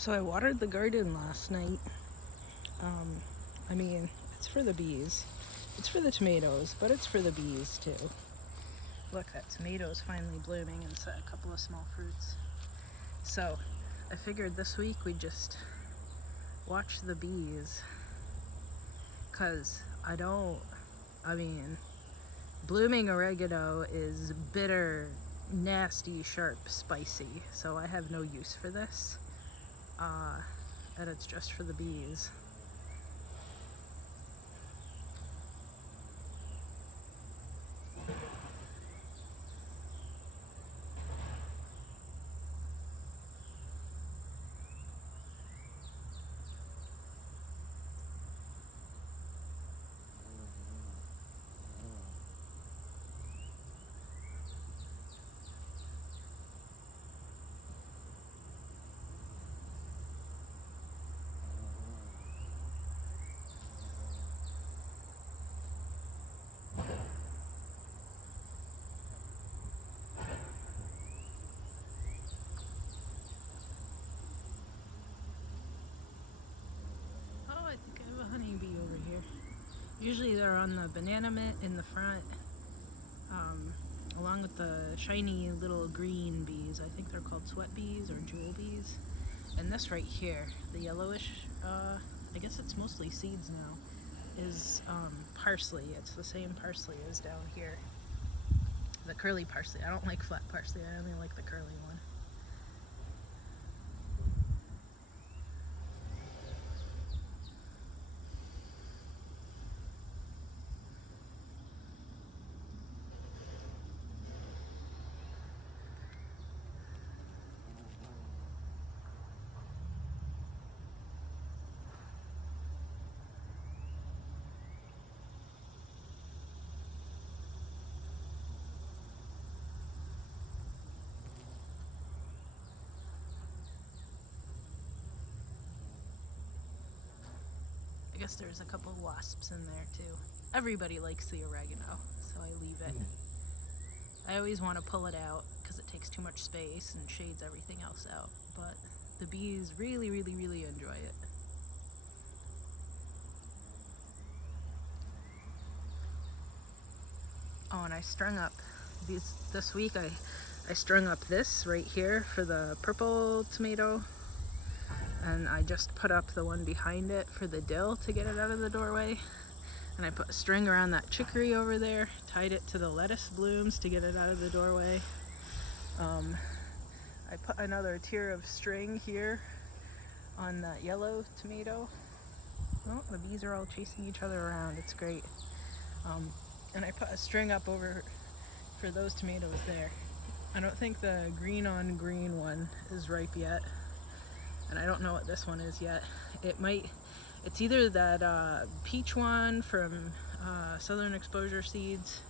So I watered the garden last night. I mean, it's for the bees. It's for the tomatoes, but it's for the bees too. Look, that tomato's finally blooming and a couple of small fruits. So I figured this week we'd just watch the bees, because blooming oregano is bitter, nasty, sharp, spicy, so I have no use for this. And it's just for the bees. Oh, I think I have a honeybee over here. Usually they're on the banana mint in the front, along with the shiny little green bees. I think they're called sweat bees or jewel bees. And this right here, the yellowish, I guess it's mostly seeds now, is parsley. It's the same parsley as down here. The curly parsley. I don't like flat parsley, I only like the curly one. I guess there's a couple wasps in there too. Everybody likes the oregano, so I leave it. I always want to pull it out because it takes too much space and shades everything else out, but the bees really enjoy it. Oh, and I strung up these this week. I strung up this right here for the purple tomato, and I just put up the one behind it for the dill to get it out of the doorway. And I put a string around that chicory over there, tied it to the lettuce blooms to get it out of the doorway. I put another tier of string here on that yellow tomato. Oh, the bees are all chasing each other around. It's great. And I put a string up over for those tomatoes there. I don't think the green on green one is ripe yet. And I don't know what this one is yet. It's either that peach one from Southern Exposure Seeds.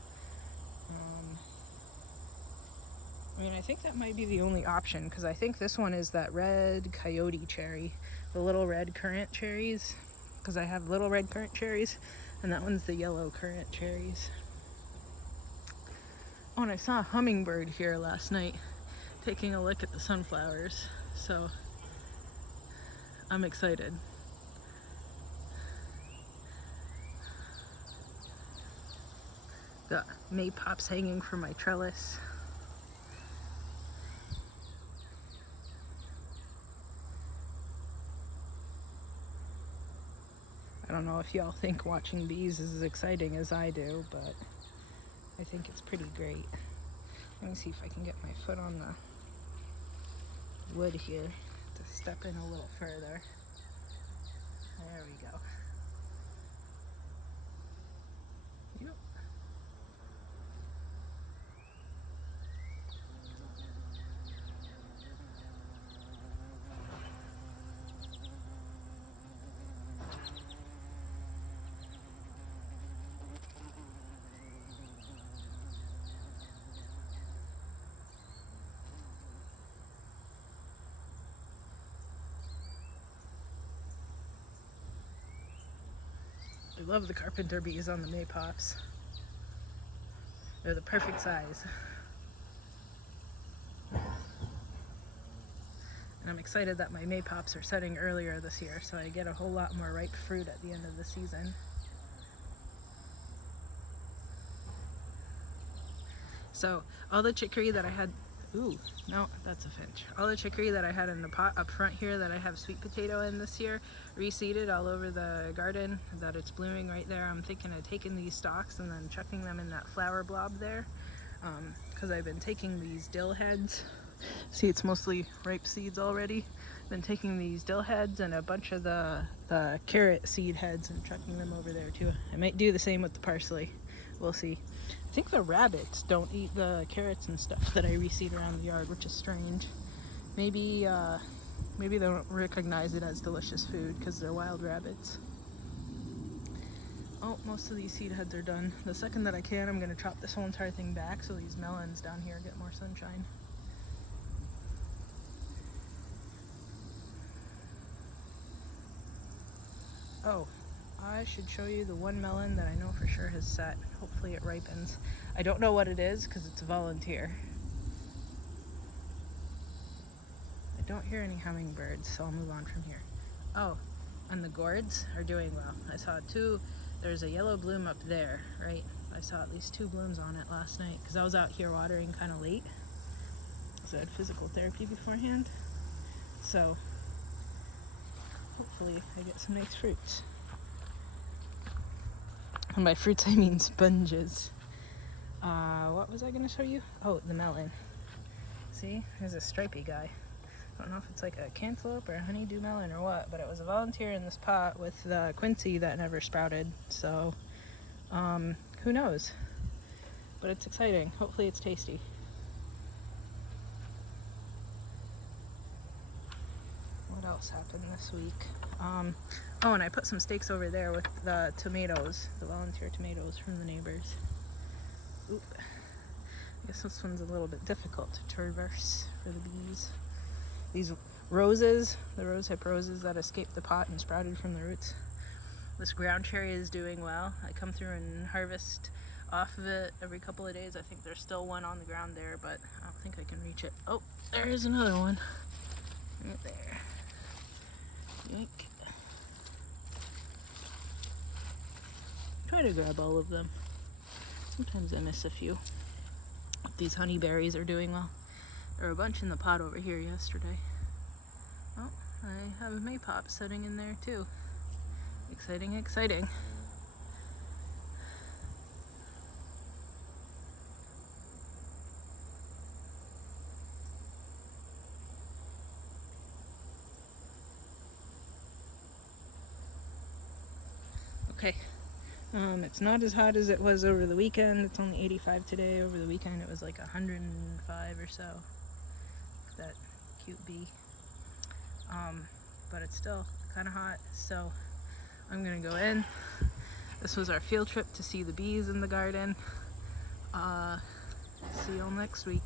I think that might be the only option, because I think this one is that red coyote cherry, the little red currant cherries, because I have little red currant cherries, and that one's the yellow currant cherries. Oh, and I saw a hummingbird here last night taking a look at the sunflowers, so I'm excited. Got maypops hanging from my trellis. I don't know if y'all think watching bees is as exciting as I do, but I think it's pretty great. Let me see if I can get my foot on the wood here to step in a little further. There we go. Yep. I love the carpenter bees on the maypops. They're the perfect size. And I'm excited that my maypops are setting earlier this year, so I get a whole lot more ripe fruit at the end of the season. So all the chicory that I had, ooh, no, that's a finch. All the chicory that I had in the pot up front here that I have sweet potato in this year, reseeded all over the garden, that it's blooming right there. I'm thinking of taking these stalks and then chucking them in that flower blob there, because I've been taking these dill heads. See, it's mostly ripe seeds already. Been taking these dill heads and a bunch of the carrot seed heads and chucking them over there too. I might do the same with the parsley. We'll see. I think the rabbits don't eat the carrots and stuff that I reseed around the yard, which is strange. Maybe maybe they don't recognize it as delicious food because they're wild rabbits. Oh, most of these seed heads are done. The second that I can, I'm going to chop this whole entire thing back so these melons down here get more sunshine. Oh, I should show you the one melon that I know for sure has set. Hopefully it ripens. I don't know what it is because it's a volunteer. I don't hear any hummingbirds, so I'll move on from here. Oh, and the gourds are doing well. I saw two. There's a yellow bloom up there, right? I saw at least 2 blooms on it last night because I was out here watering kind of late. So I had physical therapy beforehand. So hopefully I get some nice fruits. And by fruits I mean sponges. What was I going to show you? Oh, the melon. See, there's a stripy guy. I don't know if it's like a cantaloupe or a honeydew melon or what, but it was a volunteer in this pot with the quincy that never sprouted. So, who knows? But it's exciting. Hopefully it's tasty. What else happened this week? Oh, and I put some stakes over there with the tomatoes, the volunteer tomatoes from the neighbors. Oop. I guess this one's a little bit difficult to traverse for the bees. These roses, the rosehip roses that escaped the pot and sprouted from the roots. This ground cherry is doing well. I come through and harvest off of it every couple of days. I think there's still one on the ground there, but I don't think I can reach it. Oh, there is another one. Right there. Yoink. Try to grab all of them. Sometimes I miss a few. These honeyberries are doing well. There were a bunch in the pot over here yesterday. Oh, I have a maypop sitting in there too. Exciting, exciting. Okay. It's not as hot as it was over the weekend. It's only 85 today. Over the weekend it was like 105 or so. That cute bee. But it's still kind of hot, so I'm gonna go in. This was our field trip to see the bees in the garden. See y'all next week.